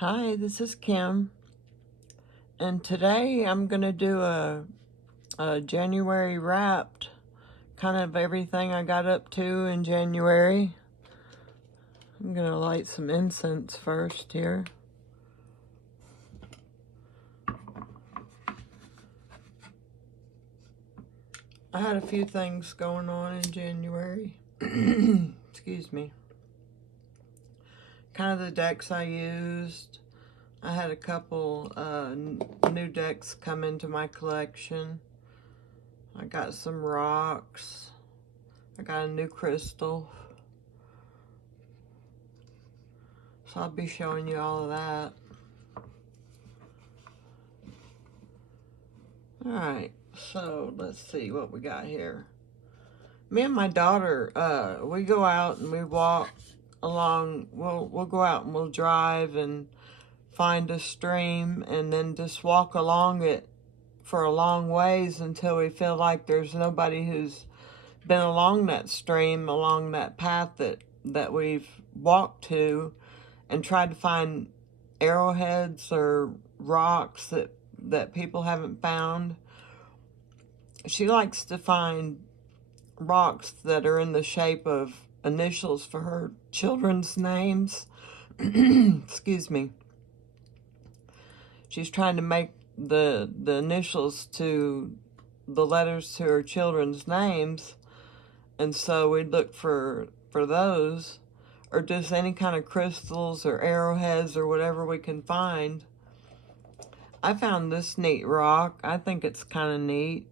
Hi, this is Kim, and today I'm going to do a January wrapped, kind of everything I got up to in January. I'm going to light some incense first here. I had a few things going on in January. Excuse me. Kind of the decks I used. I had a couple new decks come into my collection. I got some rocks. I got a new crystal. So I'll be showing you all of that. Alright, so let's see what we got here. Me and my daughter, we go out and we walk along. We'll go out and we'll drive and find a stream and then just walk along it for a long ways until we feel like there's nobody who's been along that stream, along that path that we've walked to, and tried to find arrowheads or rocks that people haven't found. She likes to find rocks that are in the shape of initials for her children's names. Excuse me. She's trying to make the initials to the letters to her children's names, and so we look for those, or just any kind of crystals or arrowheads or whatever we can find. I found this neat rock. I think it's kind of neat.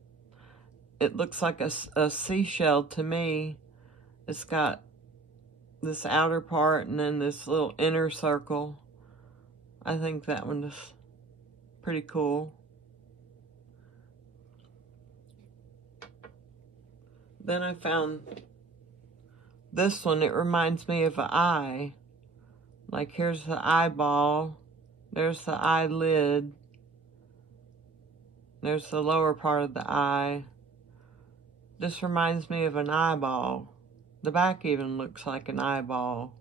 It looks like a seashell to me. It's got this outer part and then this little inner circle. I think that one is pretty cool. Then I found this one. It reminds me of an eye. Like here's the eyeball. There's the eyelid. There's the lower part of the eye. This reminds me of an eyeball. The back even looks like an eyeball.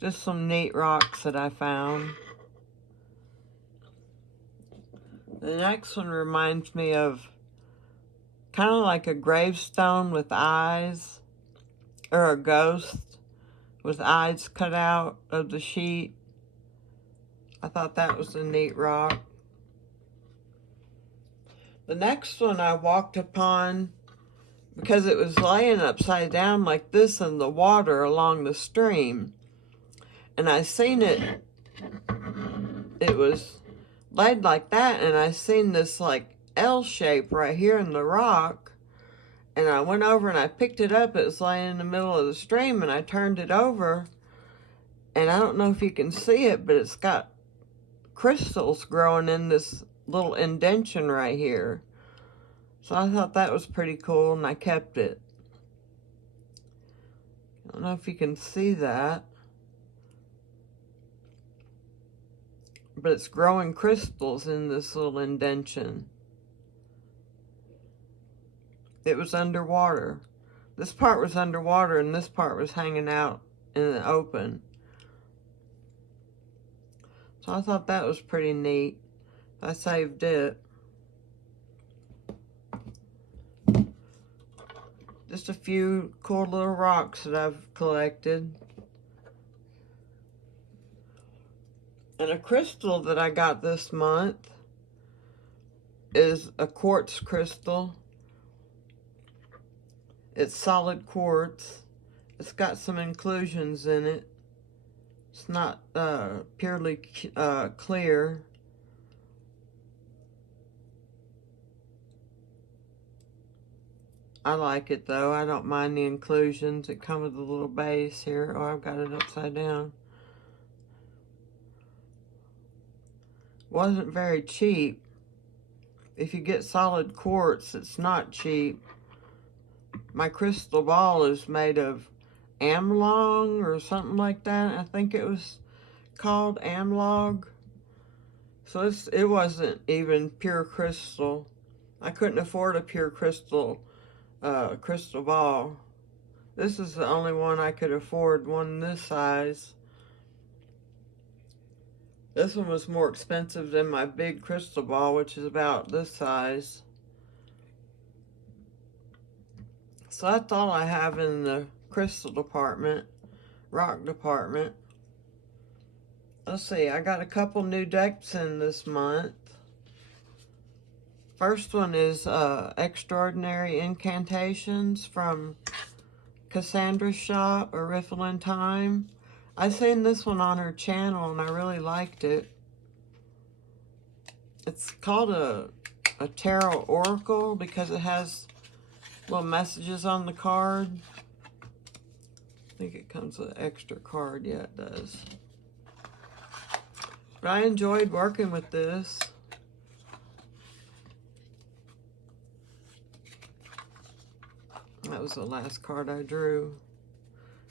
Just some neat rocks that I found. The next one reminds me of kind of like a gravestone with eyes, or a ghost with eyes cut out of the sheet. I thought that was a neat rock. The next one I walked upon because it was laying upside down like this in the water along the stream. And I seen it was laid like that, and I seen this like L shape right here in the rock. And I went over and I picked it up. It was laying in the middle of the stream, and I turned it over. And I don't know if you can see it, but it's got crystals growing in this little indention right here. So I thought that was pretty cool, and I kept it. I don't know if you can see that, but it's growing crystals in this little indention. It was underwater. This part was underwater, and this part was hanging out in the open. So I thought that was pretty neat. I saved it. Just a few cool little rocks that I've collected. And a crystal that I got this month is a quartz crystal. It's solid quartz. It's got some inclusions in it. It's not purely clear. I like it though. I don't mind the inclusions. It comes with a little base here. Oh, I've got it upside down. Wasn't very cheap. If you get solid quartz, it's not cheap. My crystal ball is made of Amlong or something like that. I think it was called Amlog. So it wasn't even pure crystal. I couldn't afford a pure crystal ball. This is the only one I could afford, one this size. This one was more expensive than my big crystal ball, which is about this size. So that's all I have in the crystal department, rock department. Let's see, I got a couple new decks in this month. First one is Extraordinary Incantations from Cassandra's Shop, A Riffle in Time. I seen this one on her channel and I really liked it. It's called a tarot oracle because it has little messages on the card. I think it comes with an extra card. Yeah, it does. But I enjoyed working with this. That was the last card I drew.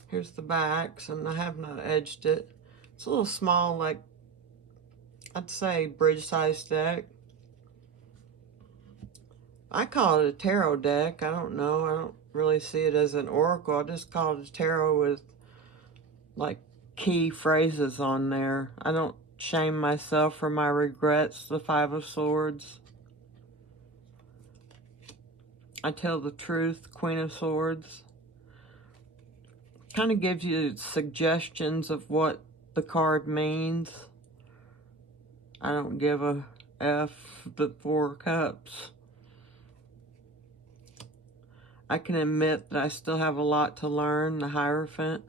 Here's the backs, and I have not edged it. It's a little small, like, I'd say bridge-sized deck. I call it a tarot deck. I don't know. I don't really see it as an oracle. I just call it a tarot with, like, key phrases on there. I don't shame myself for my regrets, the Five of Swords. I tell the truth, Queen of Swords. Kind of gives you suggestions of what the card means. I don't give a F, the Four of Cups. I can admit that I still have a lot to learn, the Hierophant.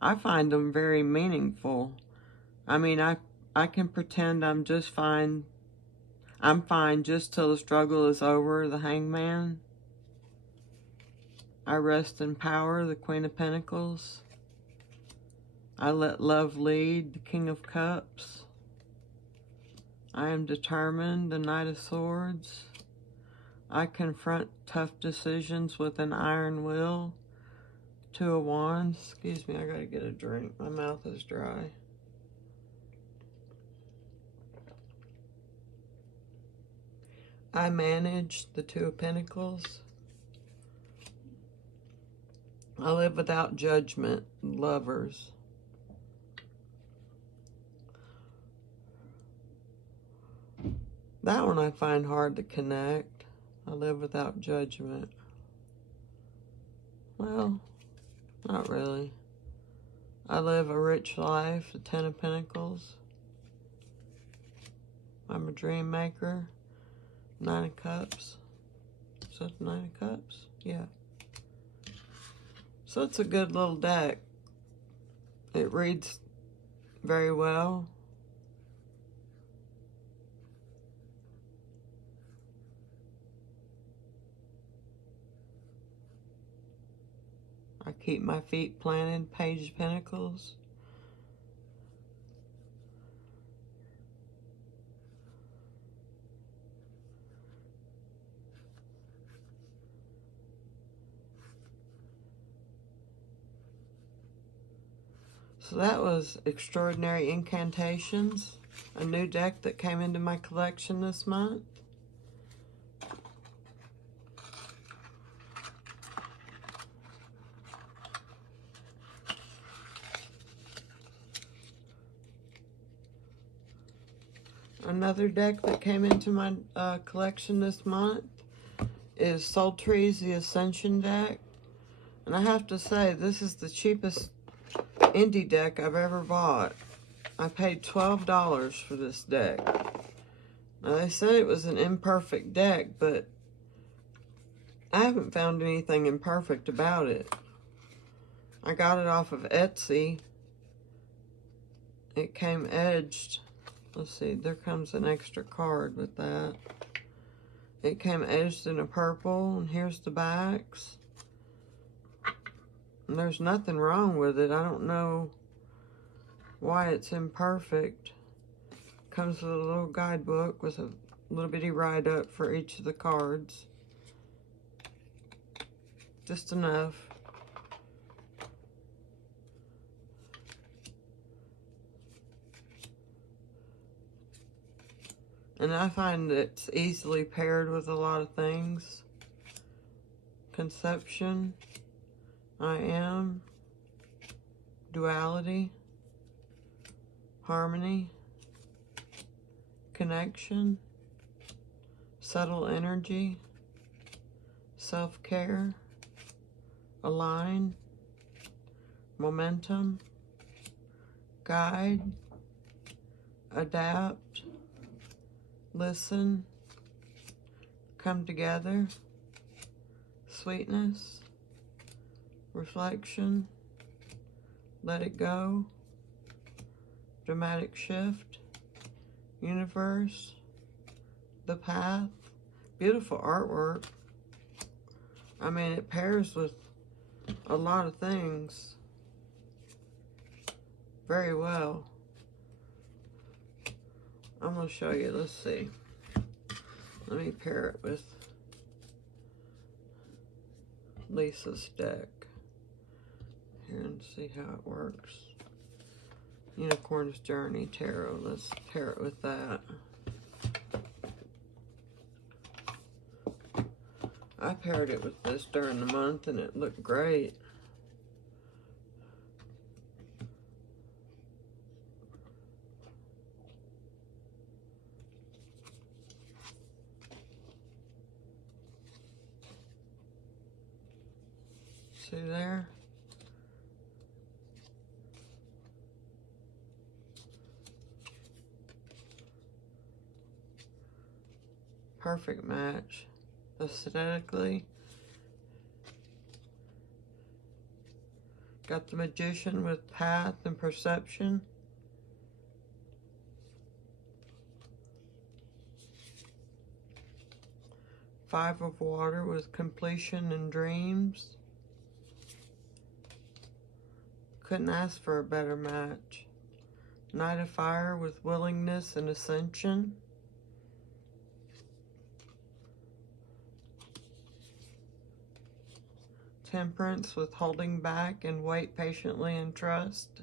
I find them very meaningful. I mean, I can pretend I'm just fine. I'm fine just till the struggle is over, the Hangman. I rest in power, the Queen of Pentacles. I let love lead, the King of Cups. I am determined, the Knight of Swords. I confront tough decisions with an iron will, Two of Wands. Excuse me, I gotta get a drink. My mouth is dry. I manage, the Two of Pentacles. I live without judgment, Lovers. That one I find hard to connect. I live without judgment. Well, not really. I live a rich life, the Ten of Pentacles. I'm a dream maker, Nine of Cups. Is that the Nine of Cups? Yeah. So it's a good little deck. It reads very well. I keep my feet planted, Page of Pentacles. So that was Extraordinary Incantations, a new deck that came into my collection this month. Another deck that came into my collection this month is Sultry's The Ascension deck. And I have to say, this is the cheapest indie deck I've ever bought. I paid $12 for this deck. Now, they said it was an imperfect deck, but I haven't found anything imperfect about it. I got it off of Etsy. It came edged. Let's see, there comes an extra card with that. It came edged in a purple, and here's the backs. And there's nothing wrong with it. I don't know why it's imperfect. Comes with a little guidebook with a little bitty write-up for each of the cards. Just enough. And I find it's easily paired with a lot of things. Conception. I am. Duality. harmony, connection, subtle energy, self-care, align, momentum, guide, adapt, listen, come together, sweetness, reflection, let it go, dramatic shift, universe, the path. Beautiful artwork. I mean, it pairs with a lot of things very well. I'm going to show you. Let's see. Let me pair it with Lisa's deck here and see how it works. Unicorn's Journey Tarot. Let's pair it with that. I paired it with this during the month and it looked great. See there? Perfect match aesthetically. Got the Magician with path and perception. Five of Water with completion and dreams. Couldn't ask for a better match. Knight of Fire with willingness and ascension. Temperance with holding back and wait patiently and trust.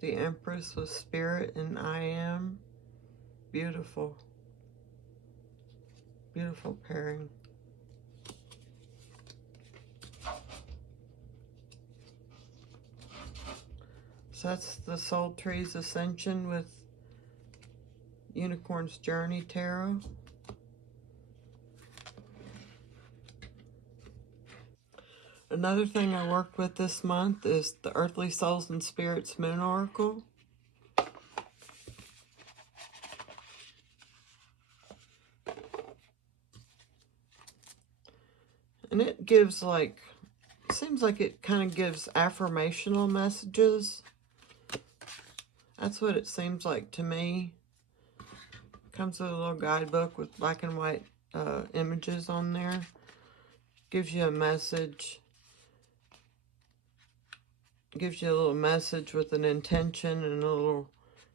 The Empress with Spirit and I Am. Beautiful. Beautiful pairing. So that's the Soul Tree's Ascension with Unicorn's Journey Tarot. Another thing I worked with this month is the Earthly Souls and Spirits Moon Oracle. And it gives seems like it kind of gives affirmational messages. That's what it seems like to me. Comes with a little guidebook with black and white images on there. Gives you a message. Gives you a little message with an intention and a little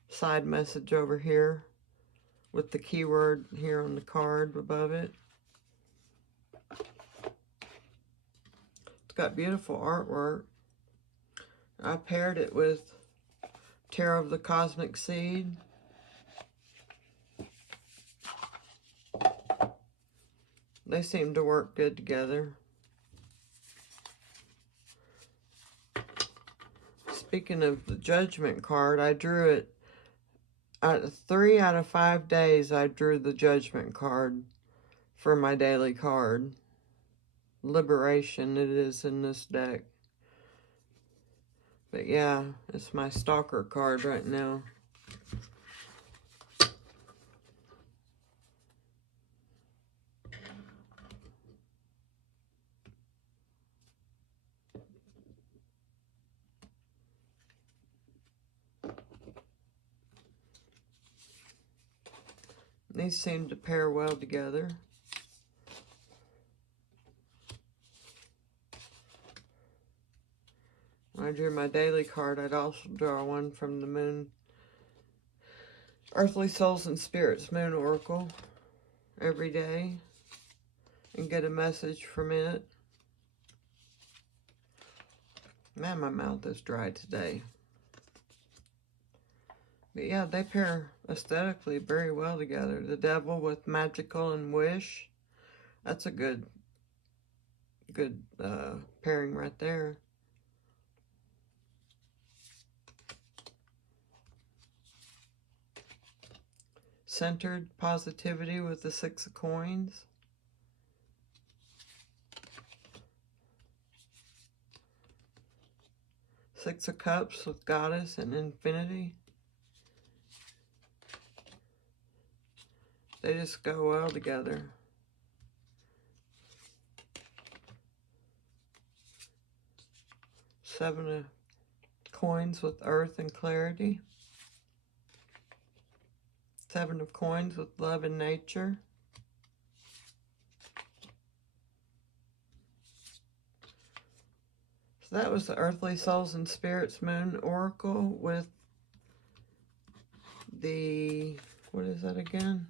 side message over here with the keyword here on the card above it. It's got beautiful artwork. I paired it with Tarot of the Cosmic Seed. They seem to work good together. Speaking of the Judgment card, I drew it. 3 out of 5 days, I drew the Judgment card for my daily card. Liberation, it is in this deck. But yeah, it's my Stalker card right now. These seem to pair well together. When I drew my daily card, I'd also draw one from the Moon. Earthly Souls and Spirits Moon Oracle every day and get a message from it. Man, my mouth is dry today. But yeah, they pair aesthetically very well together. The Devil with Magical and Wish. That's a good Good pairing right there. Centered Positivity with the Six of Coins. Six of Cups with Goddess and Infinity. They just go well together. Seven of Coins with Earth and Clarity. Seven of Coins with Love and Nature. So that was the Earthly Souls and Spirits Moon Oracle with the, what is that again?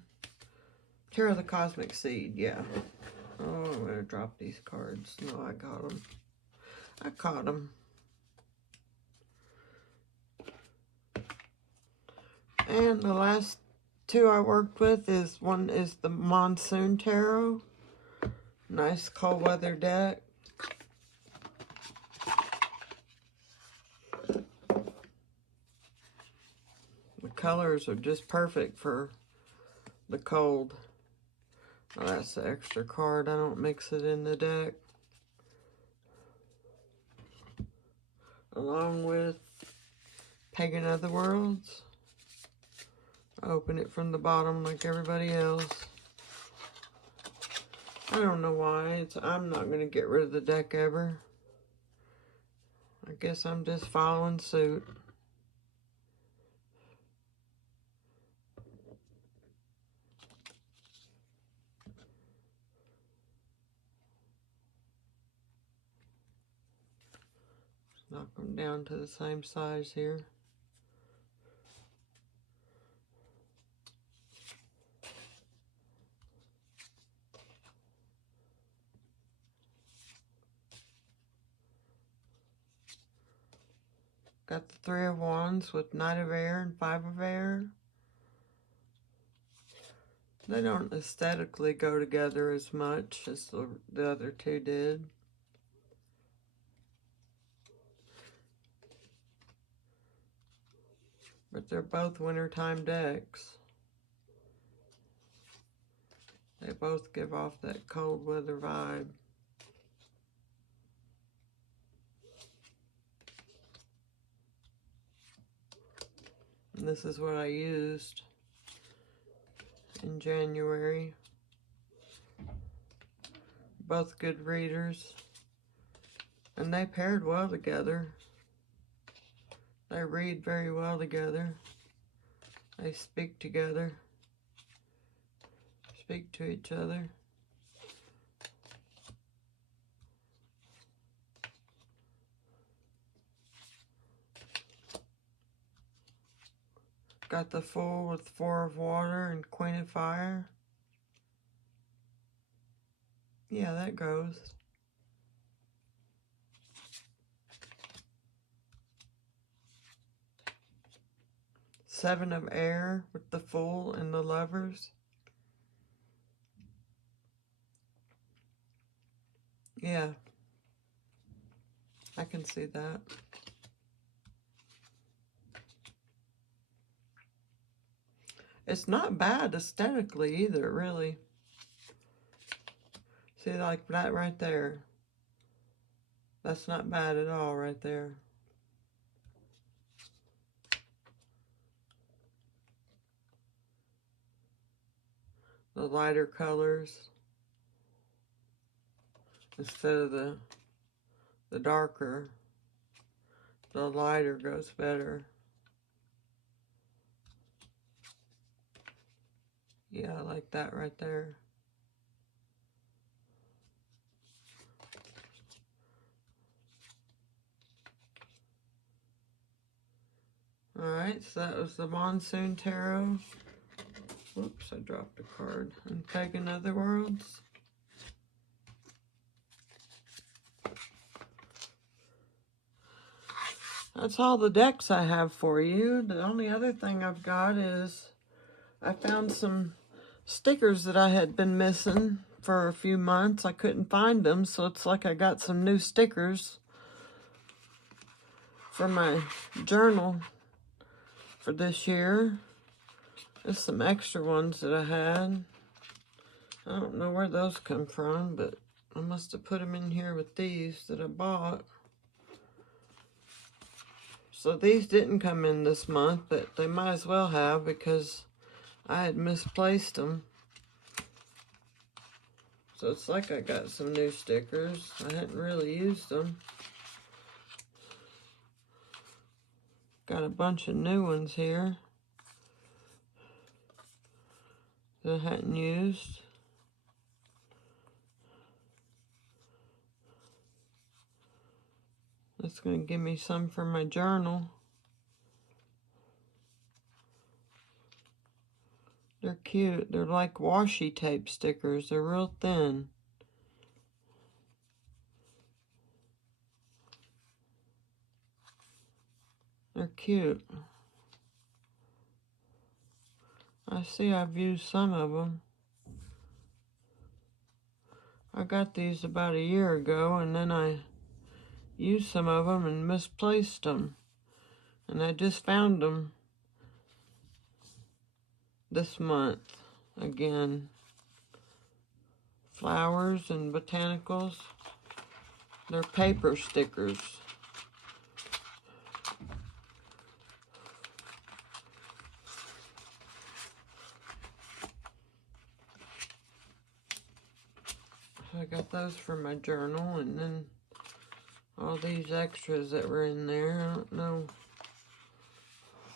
Tarot of the Cosmic Seed, yeah. Oh, I'm going to drop these cards. No, I got them. I caught them. And the last two I worked with is, one is the Monsoon Tarot. Nice cold weather deck. The colors are just perfect for the cold. Oh, that's the extra card. I don't mix it in the deck. Along with Pagan of the Worlds. I open it from the bottom like everybody else. I don't know why. I'm not going to get rid of the deck ever. I guess I'm just following suit. Knock them down to the same size here. Got the Three of Wands with Knight of Air and Five of Air. They don't aesthetically go together as much as the other two did. But they're both wintertime decks. They both give off that cold weather vibe. And this is what I used in January. Both good readers. And they paired well together. They read very well together. They speak together. Speak to each other. Got the Fool with Four of Water and Queen of Fire. Yeah, that goes. Seven of Air with the Fool and the Lovers. Yeah, I can see that. It's not bad aesthetically either, really. See, like that right there. That's not bad at all right there. The lighter colors instead of the darker. The lighter goes better. Yeah, I like that right there. Alright, so that was the Monsoon Tarot. Oops, I dropped a card. And Pagan of the Worlds. That's all the decks I have for you. The only other thing I've got is I found some stickers that I had been missing for a few months. I couldn't find them, so it's like I got some new stickers for my journal for this year. There's some extra ones that I had. I don't know where those come from, but I must have put them in here with these that I bought. So these didn't come in this month, but they might as well have because I had misplaced them. So it's like I got some new stickers. I hadn't really used them. Got a bunch of new ones here that I hadn't used. That's going to give me some for my journal. They're cute. They're like washi tape stickers. They're real thin. They're cute. I see I've used some of them. I got these about a year ago, and then I used some of them and misplaced them. And I just found them this month again. Flowers and botanicals. They're paper stickers. So I got those for my journal, and then all these extras that were in there. I don't know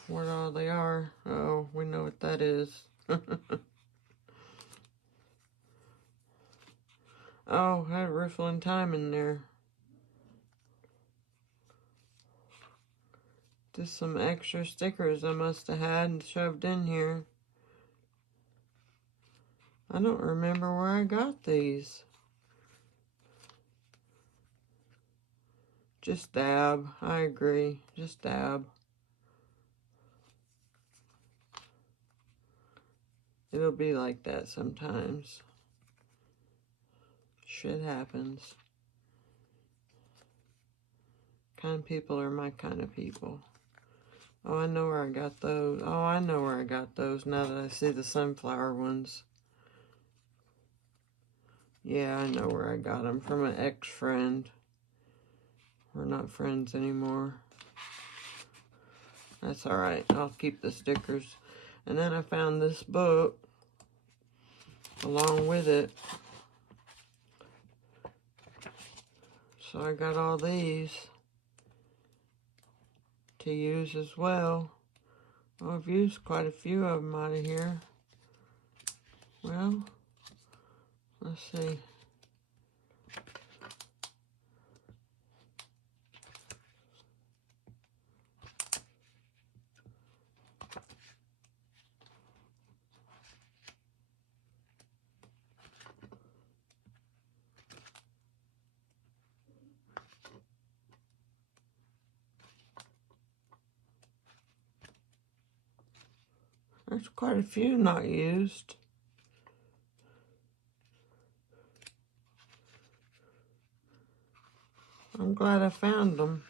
what all they are. Oh, we know what that is. Oh, I had Riffle in Time in there. Just some extra stickers I must have had and shoved in here. I don't remember where I got these. Just dab. I agree. Just dab. It'll be like that sometimes. Shit happens. Kind of people are my kind of people. Oh, I know where I got those. Oh, I know where I got those now that I see the sunflower ones. Yeah, I know where I got them. From an ex-friend. We're not friends anymore. That's alright. I'll keep the stickers. And then I found this book along with it. So I got all these to use as well. Oh, I've used quite a few of them out of here. Well, let's see. There's quite a few not used. I'm glad I found them.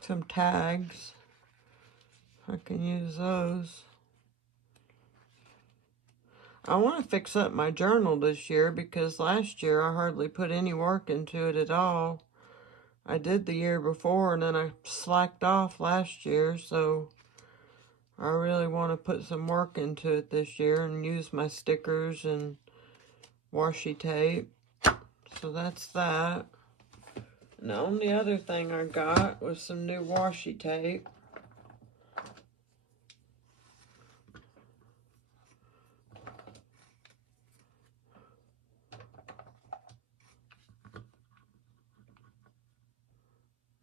Some tags. I can use those. I want to fix up my journal this year because last year I hardly put any work into it at all. I did the year before and then I slacked off last year, so I really want to put some work into it this year and use my stickers and washi tape. So that's that. And the only other thing I got was some new washi tape.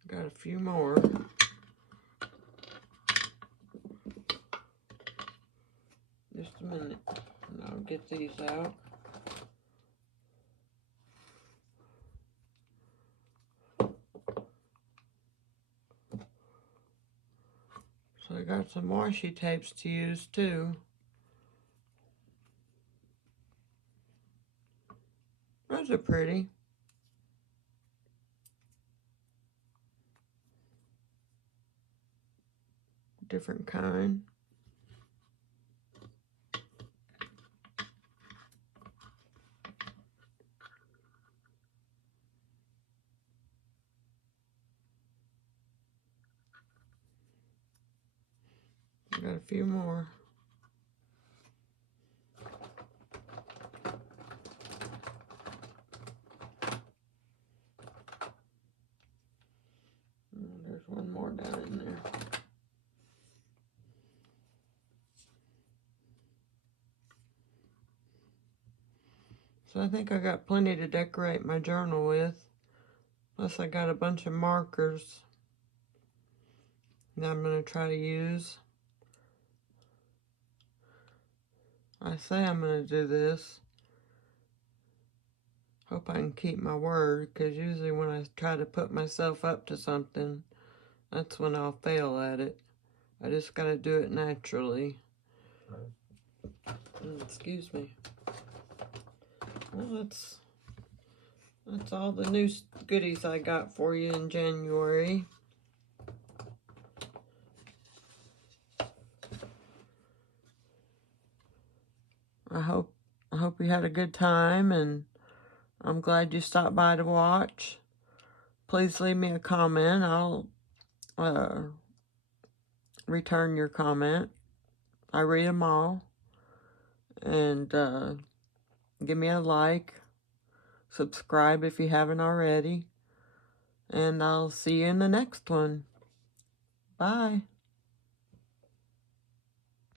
Got a few more. Just a minute, and I'll get these out. So I got some washi tapes to use too. Those are pretty. Different kind. Got a few more. There's one more down in there. So I think I got plenty to decorate my journal with. Plus I got a bunch of markers that I'm going to try to use. I say I'm going to do this. Hope I can keep my word, because usually when I try to put myself up to something, that's when I'll fail at it. I just got to do it naturally. Excuse me. Well, that's all the new goodies I got for you in January. I hope you had a good time, and I'm glad you stopped by to watch. Please leave me a comment. I'll return your comment. I read them all. And give me a like. Subscribe if you haven't already. And I'll see you in the next one. Bye.